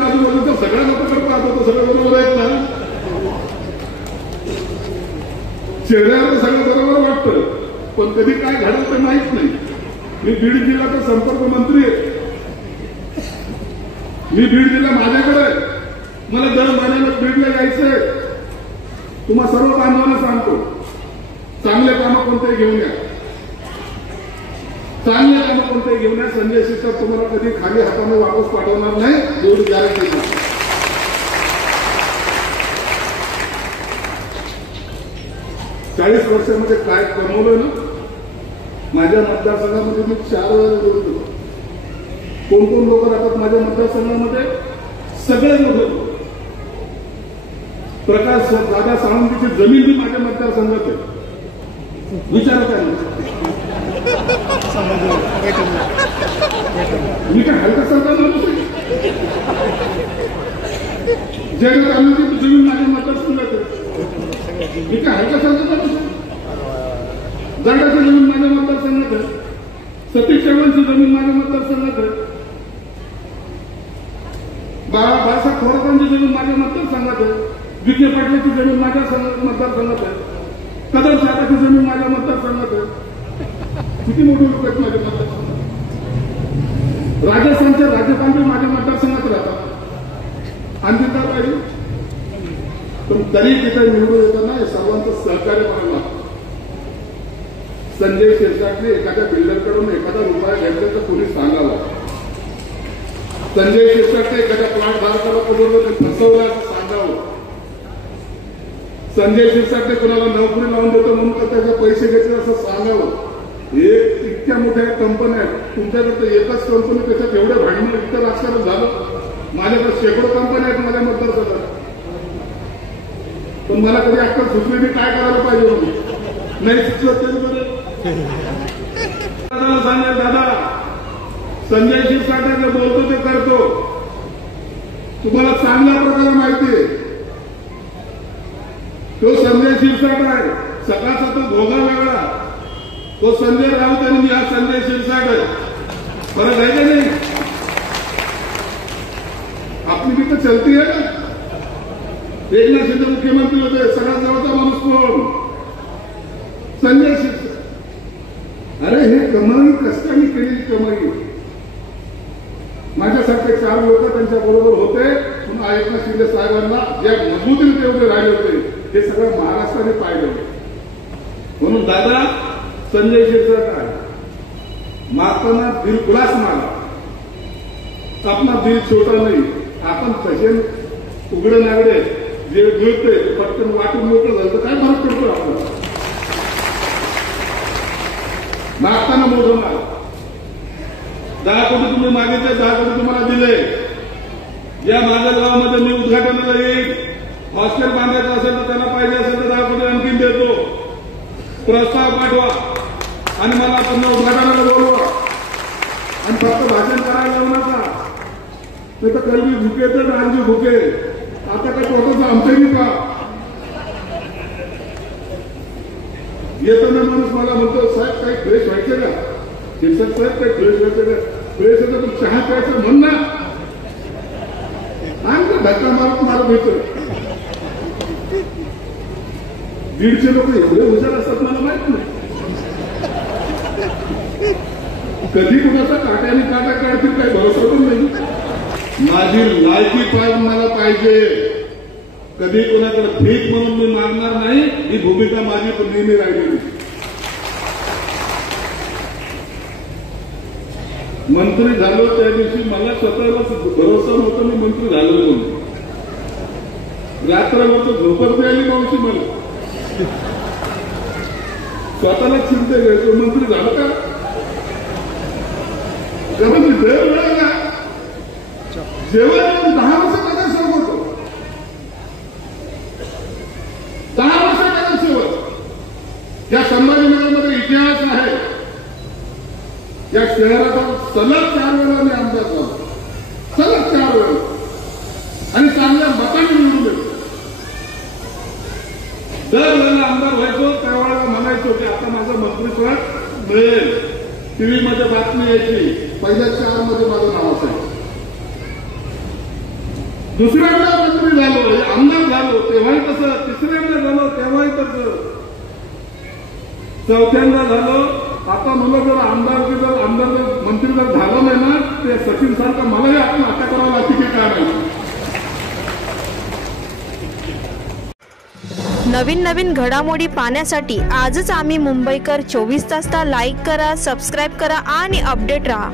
आजूबाजूचा सगळ्या लोकांकडे पाहतो तर सगळं बरोबर आहेत ना. चेहऱ्यावर सगळं बरोबर वाटतं, पण कधी काय घडलं तर माहित नाही. मी बीड जिल्ह्याचा संपर्क मंत्री आहे. मी बीड जिल्हा माझ्याकडे, मला दर महिन्याला बीडला यायचंय. तुम्हा सर्व बांधवांना सांगतो, चांगले कामं कोणतेही घेऊन या, चांगले कामं कोणतेही घेऊन या. संजय शिरसाट तुम्हाला कधी खाली हाताने वापस पाठवणार नाही, एवढी गॅरंटी आहे. 40 वर्षामध्ये काय कमवलं ना. माझ्या मतदारसंघामध्ये मी 4 वेळा निवडून गेलो. कोण कोण लोक राहतात माझ्या मतदारसंघामध्ये? सगळे लोक. प्रकाश दादा सावंतची जमीन ही माझ्या मतदारसंघात आहे. विचारा काय मी काय हलका सरकार नव्हतं. जयनाथ आनंदची जमीन माझ्या मतदारसंघात आहे. मी काय हलका सरकार नव्हतं. जागाची जमीन माझ्या मतदारसंघात आहे. सतीश चव्हाणची जमीन माझ्या मतदारसंघात आहे. बाळासाहेब थोरातांची जमीन माझ्या मतदारसंघात आहे. विखे पाटलाची जमीन माझ्या मतदारसंघात आहे. कदम साहेबांची जमीन माझ्या मतदारसंघात आहे. किती मोठी लोक आहेत माझ्या मतदारसंघात. राजस्थानचे राज्यपाल माझ्या मतदारसंघात राहतात. आणखी काय पाहिजे? पण तरी तिथे निवडून येताना हे सर्वांचं सहकार्य मला लागतं. संजय शिरसाटने एखाद्या बिल्डरकडून एखादा रुपया घेतला तर कोणी सांगावा. संजय शिरसाटने एखाद्या प्लॉट धारकाला फसवलं सांगावं. संजय शिरसाटने कोणाला नोकरी लावून देतो म्हणून का त्याचे पैसे घेतले असं सांगावं. एक इतक्या मोठ्या कंपन्या आहेत तुमच्याकडे, एकच कंपनी त्याच्यात एवढं भांडणं इतकं राजकारण झालं. माझ्याकडे शेकडो कंपन्या आहेत माझ्या मतदारसंघात. पण मला कधी अक्कल सुचली मी काय करायला पाहिजे नाही सुचलं तरी बरं. सांगेल दादा संजय शिरसाट बोलतो ते करतो. तुम्हाला चांगल्या प्रकारे माहिती आहे तो संजय शिरसाट आहे. सकाळचा तो भोगा वेगळा, तो संजय राऊत आणि मी हा संजय शिरसाट आहे. फरक आहे का नाही? आपली भी तर चलती आहे ना. एकनाथ शिंदे मुख्यमंत्री होते, सगळ्यात जवळचा माणूस कोण? संजय शिरसाट. अरे हे कमाई कष्टाने केलेली कमाई. माझ्यासारखे 4 लोक त्यांच्या बरोबर होते. पुन्हा एकनाथ शिंदे साहेबांना ज्या मजबूतीने ते उभे राहिले होते हे सगळं महाराष्ट्राने पाहिलं. म्हणून दादा संजय शिरसाट आहे. मारताना दिल खुलास मारा. आपला दिल छोटा नाही. आपण कसे उघडे नागडे जे मिळते पटकन वाटून मोकळं झालं तर काय फरक पडतो आपल्याला. मागताना मोठं माग. 10 कोटी तुम्ही मागितले, 10 कोटी तुम्हाला दिले. या माझ्या गावामध्ये मी उद्घाटनाला येईल. हॉस्टेल बांधायचं असेल तर त्यांना पाहिजे असेल तर 10 कोटी आणखी देतो. प्रस्ताव पाठवा आणि मला पुन्हा उद्घाटनाला बोलवा. आणि फक्त भाषण करायला जाऊ नका. नाही तर कलबी भुके तर आणखी भुके. आता काय स्वतःच आमचंही का येताना माणूस मला म्हणतो साहेब काही फ्रेश व्हायचं का? शिरसाट साहेब काही फ्रेश व्हायचं का? फ्रेश होतं तर चहा प्यायचं म्हण ना. आणि धक्का मारत मारत होतं. 150 लोक एवढे हुशार असतात मला माहित नाही. कधी कुणाचा काट्याने काटा काढतील काही भरोसा पण नाही. माझी लायकी पाहून मला पाहिजे. कधी कोणाकडे भीक म्हणून मी मागणार नाही. ही भूमिका माझी पण नेहमी राहिलेली. मंत्री झालो त्या दिवशी मला स्वतःला भरोसा नव्हता मी मंत्री झालो म्हणून. रात्रभर झोपत मिळाली मावशी मला. स्वतःला चिंता घ्यायचो मंत्री झालं का? जेव्हा मी वेळ मिळाला जेव्हा 10 वर्ष माझा सेवक होतो. 10 वर्ष माझा सेवक. या संभाजीनगरमध्ये इतिहास आहे. या शहराचा सलग 4 वेळा मी आमदार झालो. सलग 4 वेळा आणि चांगल्या मतांनी निवडून येतो. दर वेळेला आमदार व्हायचो त्यावेळेला म्हणायचो की आता माझं मंत्रिपद मिळेल. टीव्हीमध्ये बातमी यायची पहिल्या 4 मध्ये माझं नाव असायचं. दुसऱ्यांदा मंत्री झालो, आमदार झालो तेव्हाही तसं, तिसऱ्यांदा झालो तेव्हाही तसं, चौथ्यांदा झालो. आता मुलं जर आमदार जर मंत्री जर झालं नाही ना, ते सचिन सारखं मलाही आत्महत्या करावं लागते की काय नाही. नवीन घडामोडी पाहण्यासाठी आजच आम्ही मुंबईकर 24 तासला लाईक करा, सबस्क्राईब करा आणि अपडेट रहा.